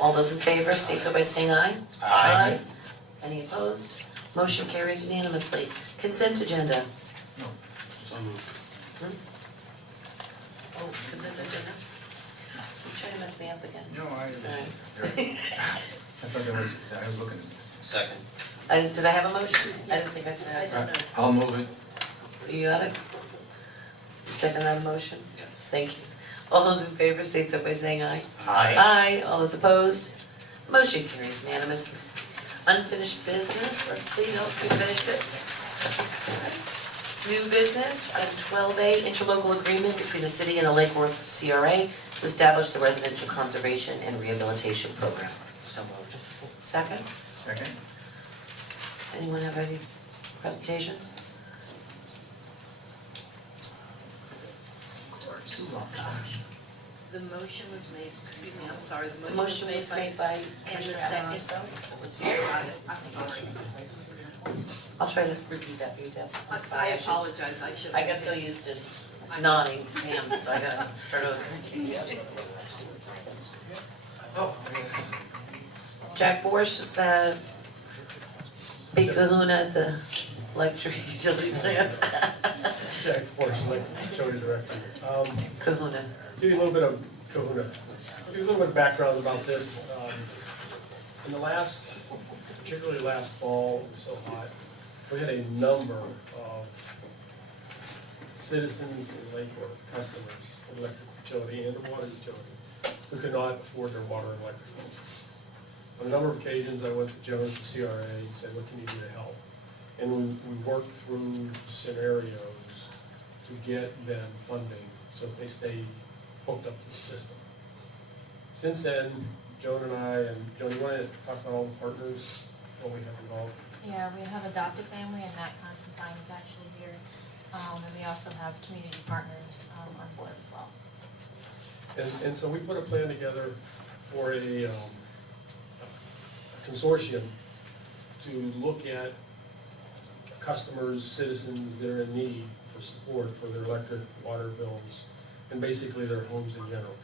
All those in favor, state so by saying aye. Aye. Any opposed? Motion carries unanimously. Consent agenda. No. So moved. Oh, consent agenda? You trying to mess me up again? No, I Alright. thought I was looking at this. Second. Did I have a motion? I didn't think I did. I'll move it. You got it? You second that motion? Thank you. All those in favor state so by saying aye. Aye. Aye. All those opposed? Motion carries unanimously. Unfinished business, let's see, nope, we finished it. New business, item 12A, interlocal agreement between the city and the Lake Worth CRA to establish the residential conservation and rehabilitation program. So moved. Second? Second? Anyone have any presentation? Too long. The motion was made, excuse me, I'm sorry, the The motion motion was made by and the Commissioner second. Alonso. I'm sorry. I'll try to repeat that for you, Deb. I'm sorry, I apologize, I should have. I got so used to nodding to him, so I gotta start over. Jack Borsch is the big kahuna at the electric utility plant. Jack Force, like utility director. Kahuna. Give you a little bit of kahuna. Give you a little bit of background about this. In the last, particularly last fall, it was so hot, we had a number of citizens in Lake Worth, customers of electric utility and the water utility, who could not afford their water and electric bills. On a number of occasions, I went to Joe at the CRA and said, what can you do to help? And we worked through scenarios to get them funding so that they stay hooked up to the system. Since then, Joan and I, and Joan, you want to talk about all the partners, what we have involved? Yeah, we have Adoptive Family and Matt Constantine is actually here. And we also have community partners on board as well. And so we put a plan together for a consortium to look at customers, citizens that are in need for support for their electric, water bills, and basically their homes in general.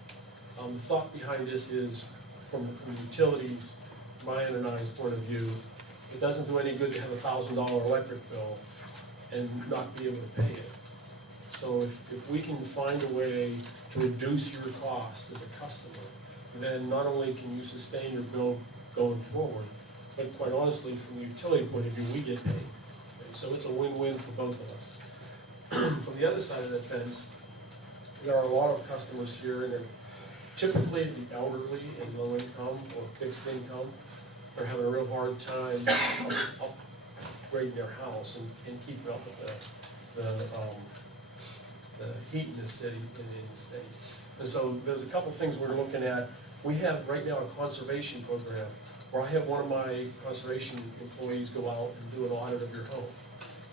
The thought behind this is, from utilities, Maya and I's point of view, it doesn't do any good to have $1,000 electric bill and not be able to pay it. So if we can find a way to reduce your cost as a customer, then not only can you sustain your bill going forward, but quite honestly, from the utility point of view, we get paid. Okay, so it's a win-win for both of us. From the other side of that fence, there are a lot of customers here, and they're typically the elderly and low income or fixed income. They're having a real hard time upgrading their house and keeping up with the heat in the city and in the state. And so there's a couple things we're looking at. We have right now a conservation program where I have one of my conservation employees go out and do an audit of your home.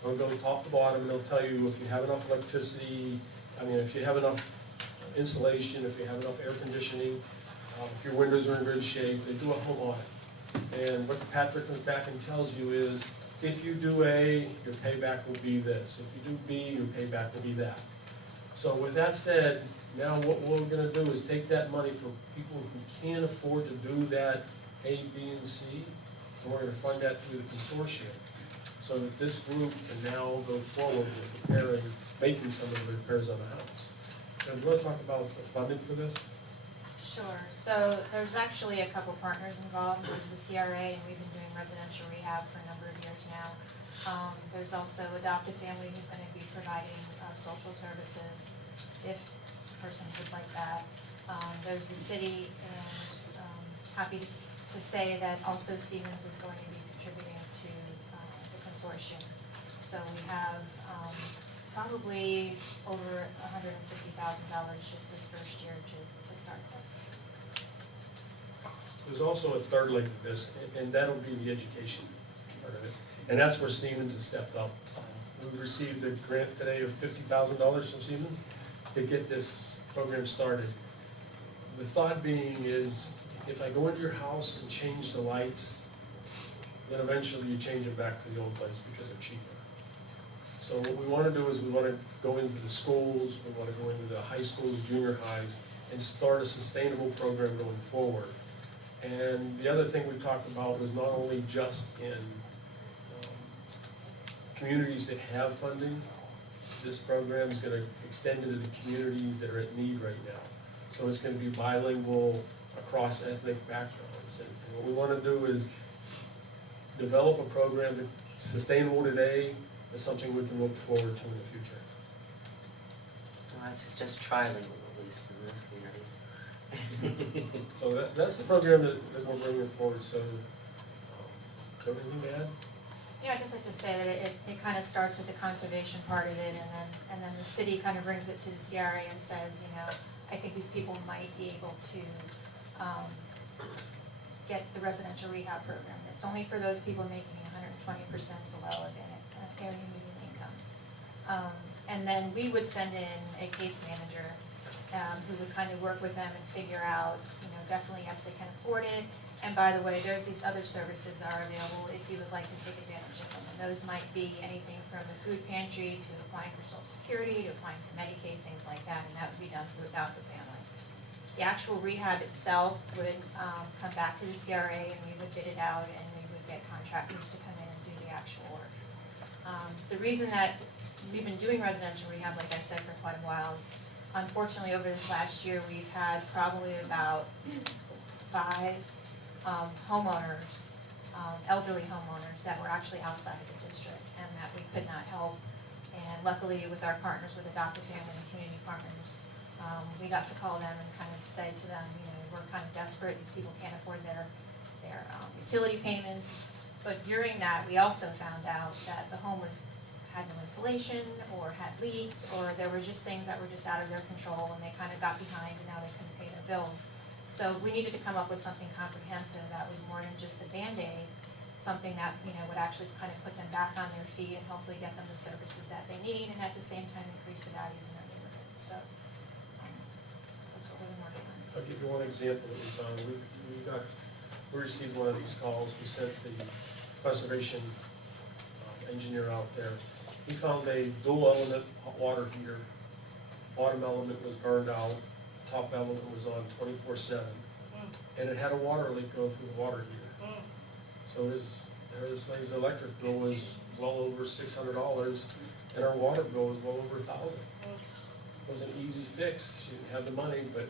They'll go top to bottom, and they'll tell you if you have enough electricity, if you have enough insulation, if you have enough air conditioning, if your windows are in good shape. They do a home audit. And what Patrick comes back and tells you is, if you do A, your payback will be this. If you do B, your payback will be that. So with that said, now what we're gonna do is take that money for people who can't afford to do that A, B, and C, and we're gonna fund that through the consortium, so that this group can now go forward with repairing, making some of the repairs on the house. So do you wanna talk about the funding for this? Sure, so there's actually a couple partners involved. There's the CRA, and we've been doing residential rehab for a number of years now. There's also Adoptive Family, who's gonna be providing social services if persons would like that. There's the city, and happy to say that also Siemens is going to be contributing to the consortium. So we have probably over $150,000 just this first year to start this. There's also a third leg to this, and that'll be the education part of it. And that's where Siemens has stepped up. We received a grant today of $50,000 from Siemens to get this program started. The thought being is, if I go into your house and change the lights, then eventually you change it back to the old place because they're cheaper. So what we want to do is we want to go into the schools, we want to go into the high schools, junior highs, and start a sustainable program going forward And the other thing we talked about was not only just in communities that have funding, this program is gonna extend into the communities that are at need right now. So it's gonna be bilingual across ethnic backgrounds. And what we wanna do is develop a program that's sustainable today, and something we can look forward to in the future. Well, I'd suggest trilingual at least in this community. So that's the program that we're bringing forward, so, do you have anything to add? Yeah, I'd just like to say that it kind of starts with the conservation part of it, and then the city kind of brings it to the CRA and says, you know, I think these people might be able to get the residential rehab program. It's only for those people making 120% below of an area median income. And then we would send in a case manager who would kind of work with them and figure out, you know, definitely yes, they can afford it. And by the way, there's these other services that are available if you would like to take advantage of them. And those might be anything from the food pantry to applying for Social Security to applying for Medicaid, things like that, and that would be done without the family. The actual rehab itself would come back to the CRA and we would bid it out and we would get contractors to come in and do the actual work. The reason that we've been doing residential rehab, like I said, for quite a while, unfortunately over this last year we've had probably about 5 homeowners, elderly homeowners that were actually outside of the district and that we could not help. And luckily with our partners, with Adoptive Family and Community Partners, we got to call them and kind of say to them, you know, we're kind of desperate, these people can't afford their utility payments. But during that, we also found out that the home had no insulation or had leaks, or there were just things that were just out of their control and they kind of got behind and now they couldn't pay their bills. So we needed to come up with something comprehensive that was more than just a Band-Aid, something that, you know, would actually kind of put them back on their feet and hopefully get them the services that they need and at the same time increase the values in their neighborhood. So that's what we've been working on. I'll give you one example that we found. We received one of these calls. We sent the conservation engineer out there. He found a dual element hot water heater. Bottom element was burned out, top element was on 24/7, and it had a water leak go through the water heater. So this thing's electric bill was well over $600, and our water bill was well over $1,000. It was an easy fix. She didn't have the money, but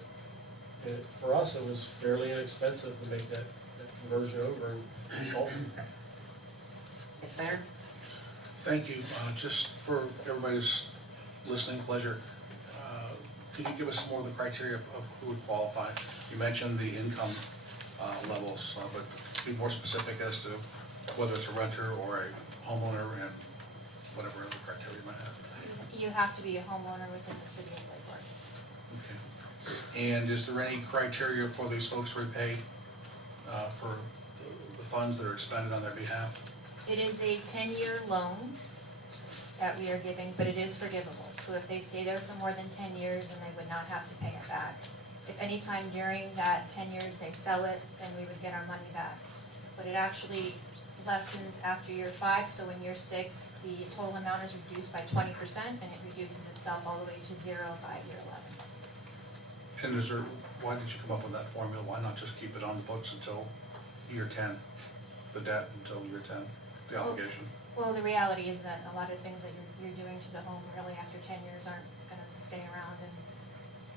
for us, it was fairly inexpensive to make that conversion over and solve it. Yes, Mayor? Thank you. Just for everybody's listening pleasure, could you give us more of the criteria of who would qualify? You mentioned the income levels, but be more specific as to whether it's a renter or a homeowner and whatever other criteria you might have. You have to be a homeowner within the city of Lake Worth. Okay. And is there any criteria for these folks to repay for the funds that are expended on their behalf? It is a 10-year loan that we are giving, but it is forgivable. So if they stay there for more than 10 years, then they would not have to pay it back. If any time during that 10 years they sell it, then we would get our money back. But it actually lessens after year 5, so in year 6, the total amount is reduced by 20%, and it reduces itself all the way to 0 by year 11. And why did you come up with that formula? Why not just keep it on the books until year 10, the debt until year 10, the obligation? Well, the reality is that a lot of things that you're doing to the home really after 10 years aren't going to stay around. And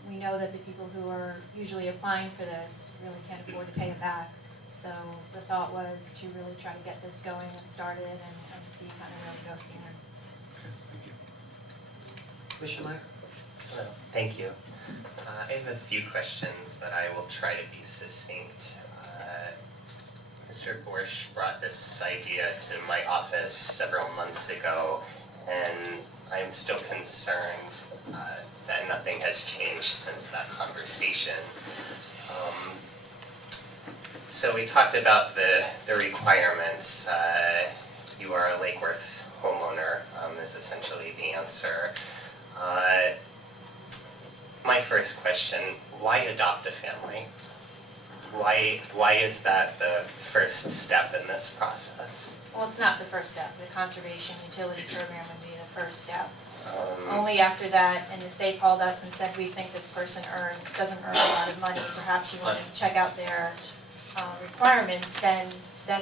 we know that the people who are usually applying for this really can't afford to pay it back. So the thought was to really try to get this going and started and see kind of where we go from here. Okay, thank you. Commissioner Meyer? Thank you. I have a few questions, but I will try to be succinct. Mr. Borsch brought this idea to my office several months ago, and I'm still concerned that nothing has changed since that conversation. So we talked about the requirements. You are a Lake Worth homeowner is essentially the answer. My first question, why adopt a family? Why is that the first step in this process? Well, it's not the first step. The conservation utility program would be the first step. Only after that, and if they called us and said, we think this person doesn't earn a lot of money, perhaps you want to check out their requirements, then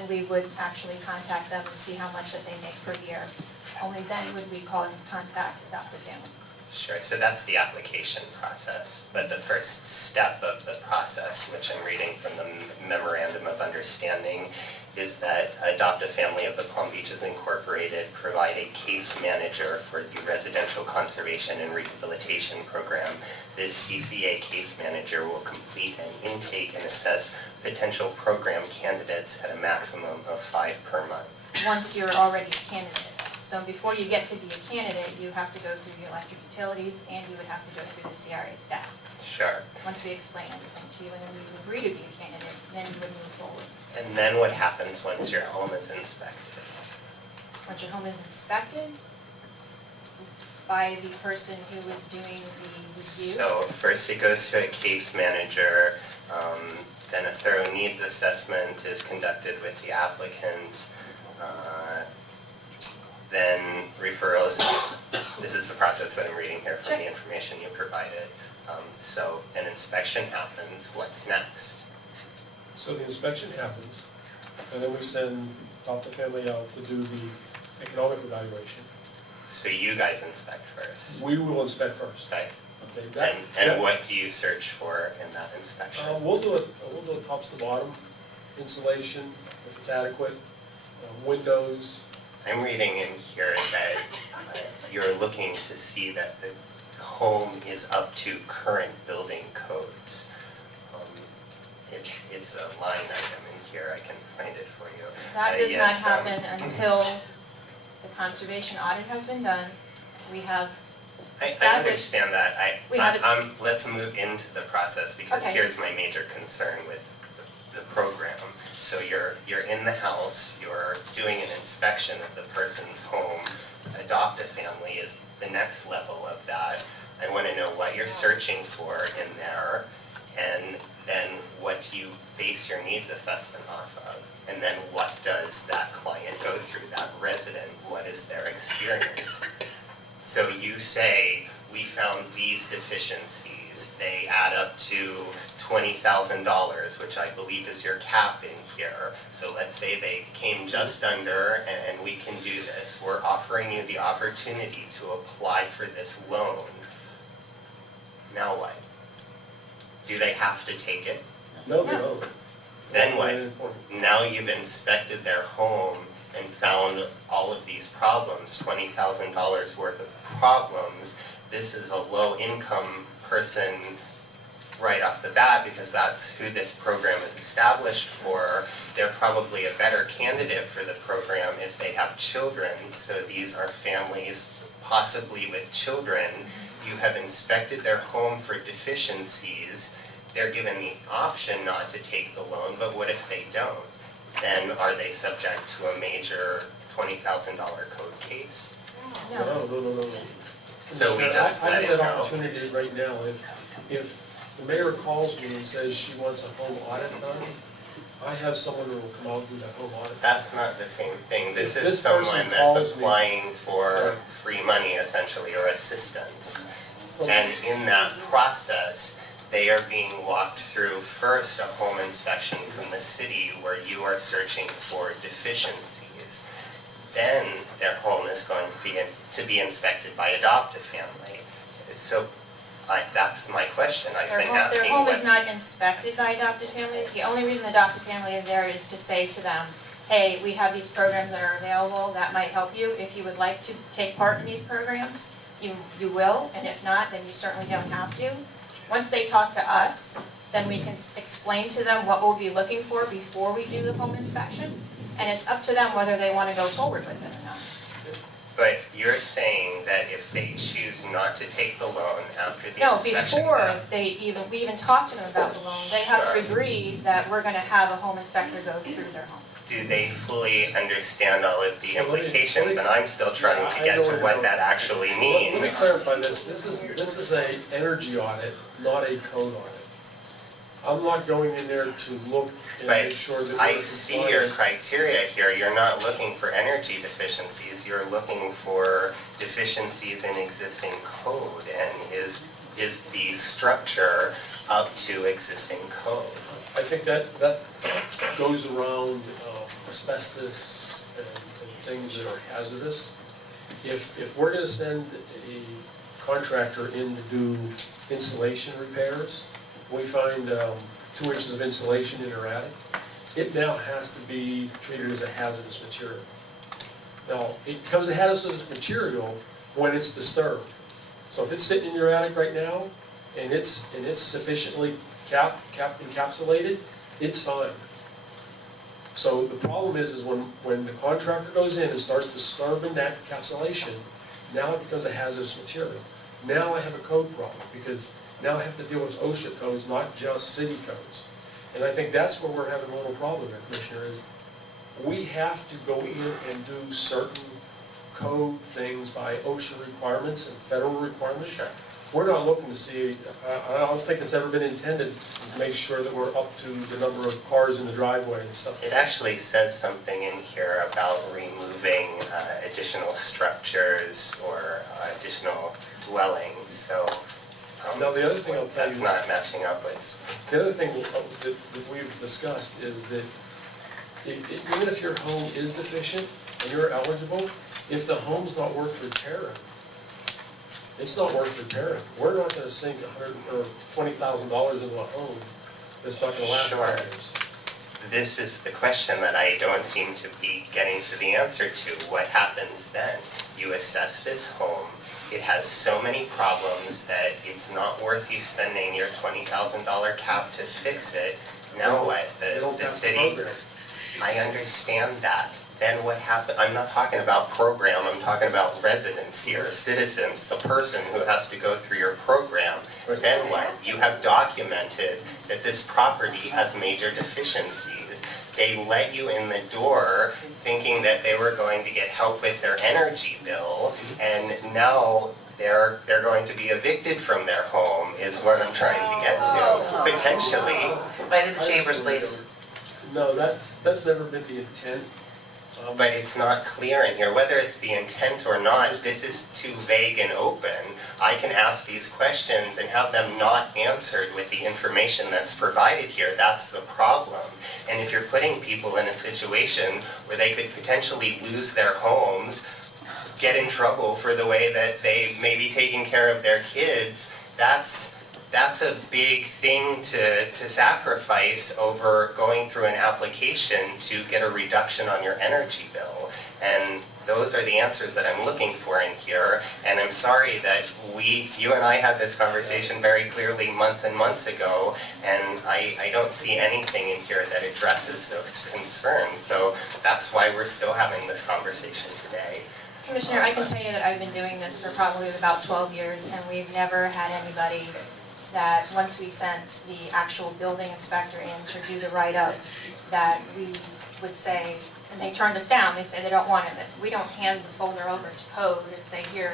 we would actually contact them and see how much that they make per year. Only then would we call and contact adoptive family. Sure, so that's the application process, but the first step of the process, which I'm reading from the Memorandum of Understanding, is that Adopt a Family of the Palm Beaches Incorporated provide a case manager for the Residential Conservation and Rehabilitation Program. This CCA case manager will complete an intake and assess potential program candidates at a maximum of 5 per month. Once you're already a candidate. So before you get to be a candidate, you have to go through the electric utilities and you would have to go through the CRA staff. Sure. Once we explain everything to you and then you agree to be a candidate, then you would move forward. And then what happens once your home is inspected? Once your home is inspected by the person who is doing the review. So first it goes to a case manager, then a thorough needs assessment is conducted with the applicant, then referrals, this is the process that I'm reading here from the information you provided. So an inspection happens, what's next? So the inspection happens, and then we send Adopt a Family out to do the economic evaluation. So you guys inspect first, We will inspect first. right? Okay, that- And what do you search for in that inspection? We'll do it tops to bottom, insulation, if it's adequate, windows. I'm reading in here that you're looking to see that the home is up to current building codes. It's a line item in here, I can find it for you. That does not Yes, happen until the conservation audit has been done. We have I established. understand that, We have let's move into the process, because Okay. here's my major concern with the program. So you're in the house, you're doing an inspection of the person's home. Adopt a Family is the next level of that. I wanna know what you're searching for in there, and then what do you base your needs assessment off of? And then what does that client go through, that resident, what is their experience? So you say, we found these deficiencies, they add up to $20,000, which I believe is your cap in here. So let's say they came just under, and we can do this. We're offering you the opportunity to apply for this loan. Now what? Do they have to take it? No, they don't. Then what? Very important. Now you've inspected their home and found all of these problems, $20,000 worth of problems. This is a low-income person right off the bat, because that's who this program is established for. They're probably a better candidate for the program if they have children. So these are families possibly with children. You have inspected their home for deficiencies. They're given the option not to take the loan, but what if they don't? Then are they subject to a major $20,000 code case? No. So we Commissioner, just I let have it that go? opportunity right now, if the mayor calls me and says she wants a home audit done, I have someone who will come out and do that home audit. That's not the same thing. This If is this person someone that's calls me- applying for Right. free money essentially, or assistance. And in that process, they are being walked through first a home inspection from the city where you are searching for deficiencies. Then their home is going to be inspected by Adopt a Family. So that's my question. I've been asking Their home is what's- not inspected by adoptive family. The only reason adoptive family is there is to say to them, hey, we have these programs that are available, that might help you. If you would like to take part in these programs, you will, and if not, then you certainly don't have to. Once they talk to us, then we can explain to them what we'll be looking for before we do the home inspection. And it's up to them whether they want to go forward with it or not. But you're saying that if they choose not to take the loan after the No, inspection before happens, we even talk to them about the loan, they have to Sure. agree that we're gonna have a home inspector go through their home. do they fully understand all of the So let me- implications? And I'm still trying to I get know to where what you're that going. actually Let me means. clarify this, this is a energy audit, not a code audit. I'm not going in there to look and But make sure that I we're see your compliant. criteria here. You're not looking for energy deficiencies. You're looking for deficiencies in existing code. And is the structure up to existing code? I think that goes around asbestos and things that are hazardous. If we're gonna send a contractor in to do insulation repairs, we find 2 inches of insulation in her attic, it now has to be treated as a hazardous material. Now, it becomes a hazardous material when it's disturbed. So if it's sitting in your attic right now, and it's sufficiently encapsulated, it's fine. So the problem is when the contractor goes in and starts disturbing that encapsulation, now it becomes a hazardous material. Now I have a code problem, because now I have to deal with OSHA codes, not just city codes. And I think that's where we're having a little problem here, Commissioner, is we have to go in and do certain code things by OSHA requirements and federal requirements. Sure. We're not looking to see, I don't think it's ever been intended to make sure that we're up to the number of cars in the driveway and stuff. It actually says something in here about removing additional structures or additional dwellings, so Now, the other thing I'll tell that's you, not matching up with. the other thing that we've discussed is that even if your home is deficient and you're eligible, if the home's not worth repairing, it's not worth repairing. We're not gonna sink $20,000 into a home that's not gonna last 10 Sure. years. This is the question that I don't seem to be getting to the answer to. What happens then? You assess this home, it has so many problems that it's not worth you spending your $20,000 cap to fix it. Now what? They don't The pass the city, program. I understand that. Then what happens? I'm not talking about program, I'm talking about residents here, citizens, the person who has to go through your program. Right. Then what? You have documented that this property has major deficiencies. They let you in the door thinking that they were going to get help with their energy bill, and now they're going to be evicted from their home, is what I'm trying to get to, potentially. Invited the chambers, please. No, that's never been the intent. But it's not clear in here, whether it's the intent or not, this is too vague and open. I can ask these questions and have them not answered with the information that's provided here, that's the problem. And if you're putting people in a situation where they could potentially lose their homes, get in trouble for the way that they may be taking care of their kids, that's a big thing to sacrifice over going through an application to get a reduction on your energy bill. And those are the answers that I'm looking for in here. And I'm sorry that you and I had this conversation very clearly months and months ago, and I don't see anything in here that addresses those concerns. So that's why we're still having this conversation today. Commissioner, I can tell you that I've been doing this for probably about 12 years, and we've never had anybody that, once we sent the actual building inspector in to do the write-up, that we would say, and they turned us down, they say they don't want it. We don't hand the folder over to code and say, here,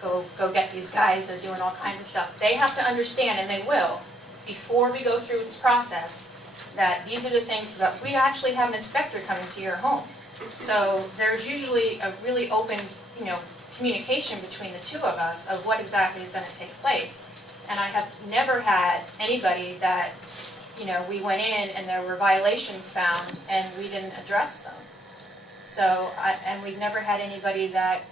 go get these guys, they're doing all kinds of stuff. They have to understand, and they will, before we go through this process, that these are the things that, we actually have an inspector coming to your home. So there's usually a really open, communication between the two of us of what exactly is going to take place. And I have never had anybody that, we went in and there were violations found and we didn't address them. So, and we've never had anybody that,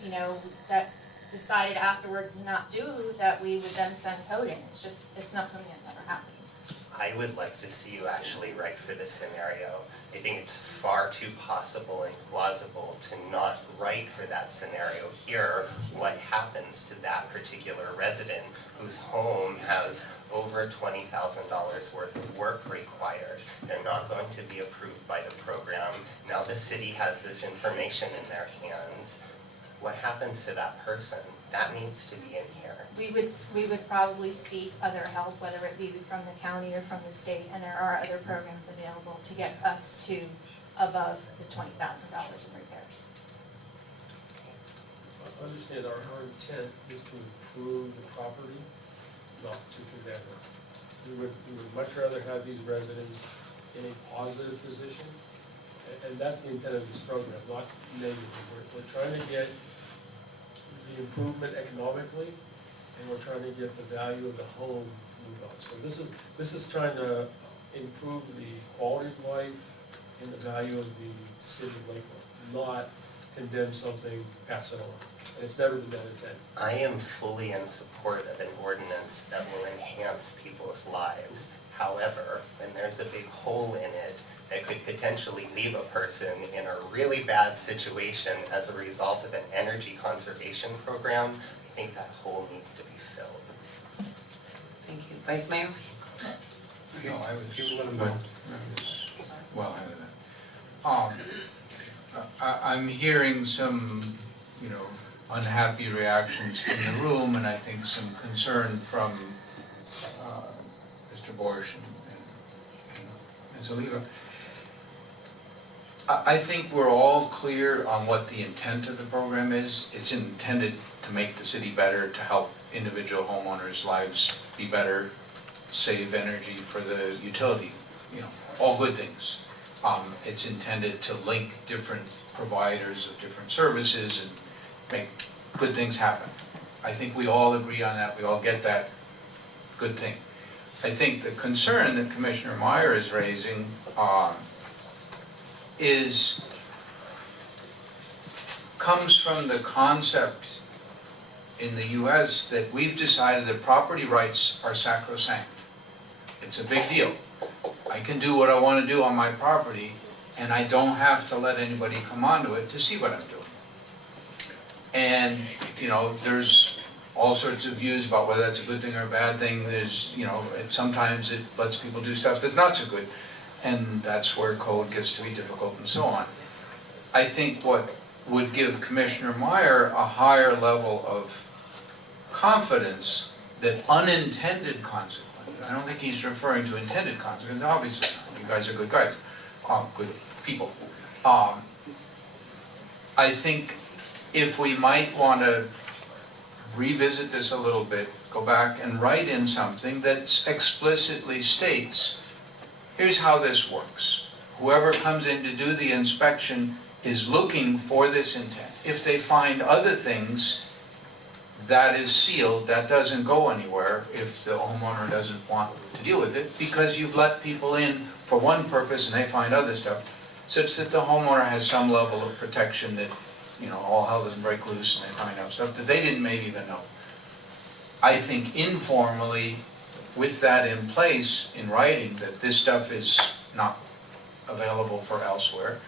that decided afterwards to not do that we would then send coding. It's not something that never happens. I would like to see you actually write for this scenario. I think it's far too possible and plausible to not write for that scenario here. What happens to that particular resident whose home has over $20,000 worth of work required? They're not going to be approved by the program. Now the city has this information in their hands. What happens to that person? That needs to be in here. We would probably seek other help, whether it be from the county or from the state, and there are other programs available to get us to above the $20,000 in repairs. Understand our intent is to improve the property, not to condemn it. We would much rather have these residents in a positive position, and that's the intent of this program, not negative. We're trying to get the improvement economically, and we're trying to get the value of the home moved up. So this is trying to improve the quality of life in the value of the city of Lakewood, not condemn something, pass it on. And it's never been that intent. I am fully in support of an ordinance that will enhance people's lives. However, when there's a big hole in it that could potentially leave a person in a really bad situation as a result of an energy conservation program, I think that hole needs to be filled. Thank you. Vice Mayor? No, I was. You let him but go. I was well ahead of that. I'm hearing some, unhappy reactions from the room, and I think some concern from Mr. Borsch and Ms. Oliva. I think we're all clear on what the intent of the program is. It's intended to make the city better, to help individual homeowners' lives be better, save energy for the utility, all good things. It's intended to link different providers of different services and make good things happen. I think we all agree on that, we all get that good thing. I think the concern that Commissioner Meyer is raising comes from the concept in the US that we've decided that property rights are sacrosanct. It's a big deal. I can do what I want to do on my property, and I don't have to let anybody come onto it to see what I'm doing. And, there's all sorts of views about whether that's a good thing or a bad thing. There's, sometimes it lets people do stuff that's not so good. And that's where code gets to be difficult and so on. I think what would give Commissioner Meyer a higher level of confidence that unintended consequences, I don't think he's referring to intended consequences, obviously not. You guys are good guys, good people. I think if we might want to revisit this a little bit, go back and write in something that explicitly states, here's how this works. Whoever comes in to do the inspection is looking for this intent. If they find other things, that is sealed, that doesn't go anywhere if the homeowner doesn't want to deal with it, because you've let people in for one purpose and they find other stuff, such that the homeowner has some level of protection that, all hell doesn't break loose and they find out stuff that they didn't maybe even know. I think informally, with that in place in writing, that this stuff is not available for elsewhere,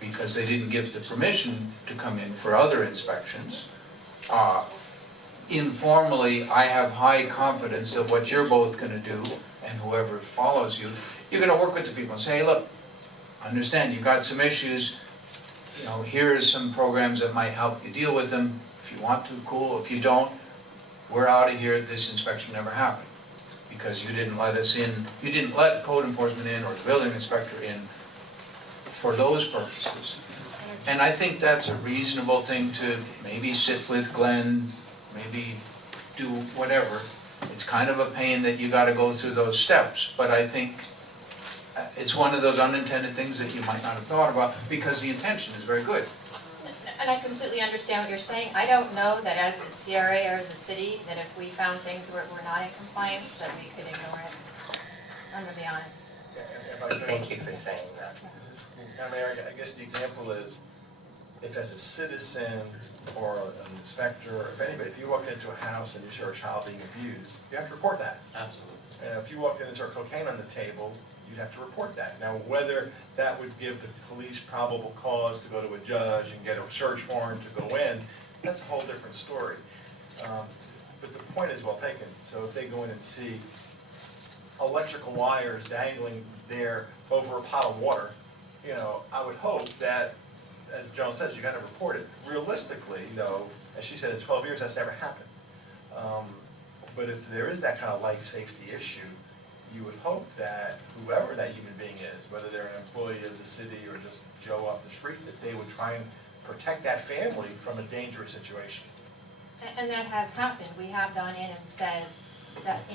because they didn't give the permission to come in for other inspections. Informally, I have high confidence that what you're both going to do, and whoever follows you, you're going to work with the people and say, hey, look, understand you've got some issues, here are some programs that might help you deal with them. If you want to, cool. If you don't, we're out of here. This inspection never happened because you didn't let us in, you didn't let code enforcement in or the building inspector in for those purposes. And I think that's a reasonable thing to maybe sit with Glenn, maybe do whatever. It's kind of a pain that you got to go through those steps, but I think it's one of those unintended things that you might not have thought about because the intention is very good. And I completely understand what you're saying. I don't know that as a CRA or as a city, that if we found things where we're not in compliance, that we could ignore it. I'm gonna be honest. Thank you for saying that. Mayor, I guess the example is, if as a citizen or an inspector, if anybody, if you walk into a house and you saw a child being abused, you have to report that. Absolutely. And if you walked in and saw cocaine on the table, you'd have to report that. Now, whether that would give the police probable cause to go to a judge and get a search warrant to go in, that's a whole different story. But the point is well taken. So if they go in and see electrical wires dangling there over a pot of water, I would hope that, as Joan says, you gotta report it. Realistically, though, as she said, in 12 years, that's never happened. But if there is that kind of life safety issue, you would hope that whoever that human being is, whether they're an employee of the city or just Joe off the street, that they would try and protect that family from a dangerous situation. And that has happened. We have gone in and said that,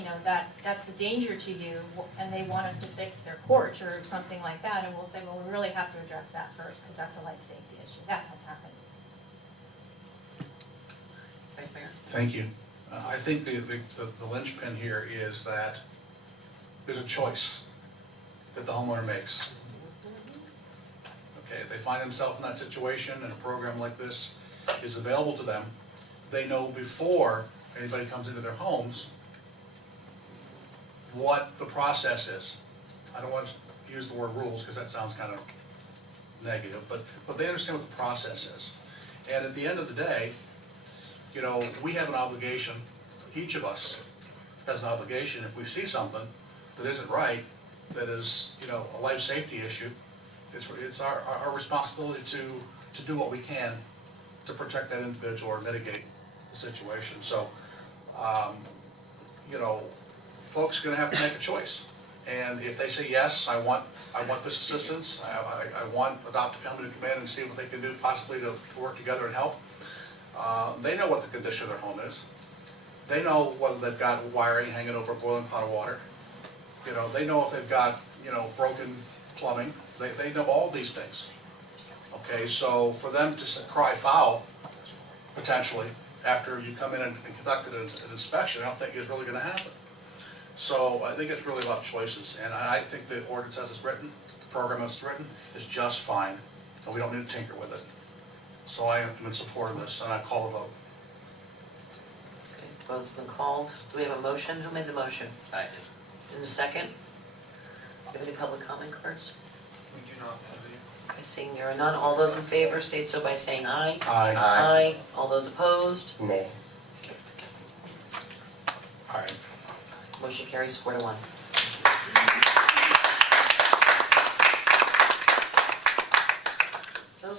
that's a danger to you, and they want us to fix their porch or something like that, and we'll say, well, we really have to address that first, because that's a life safety issue. That has happened. Vice Mayor? Thank you. I think the linchpin here is that there's a choice that the homeowner makes. Okay, if they find themselves in that situation and a program like this is available to them, they know before anybody comes into their homes what the process is. I don't want to use the word rules because that sounds kind of negative, but they understand what the process is. And at the end of the day, you know, we have an obligation, each of us has an obligation, if we see something that isn't right, that is, you know, a life safety issue, it's our responsibility to do what we can to protect that individual or mitigate the situation. So, you know, folks are gonna have to make a choice. And if they say, yes, I want this assistance, I want adoptive family to come in and see what they can do possibly to work together and help, they know what the condition of their home is. They know whether they've got wiring hanging over a boiling pot of water. You know, they know if they've got, you know, broken plumbing. They know all these things. Okay, so for them to cry foul, potentially, after you come in and conducted an inspection, I don't think is really gonna happen. So I think it's really about choices, and I think the ordinance as it's written, the program as it's written, is just fine, and we don't need to tinker with it. So I am in support of this, and I call the vote. Okay, vote's been called. Do we have a motion? Who made the motion? I did. In a second? Do you have any public comment cards? We do not have any. Okay, seeing there are none, all those in favor state so by saying aye. Aye. Aye. All those opposed? Nay. All right. Motion carries 4-1.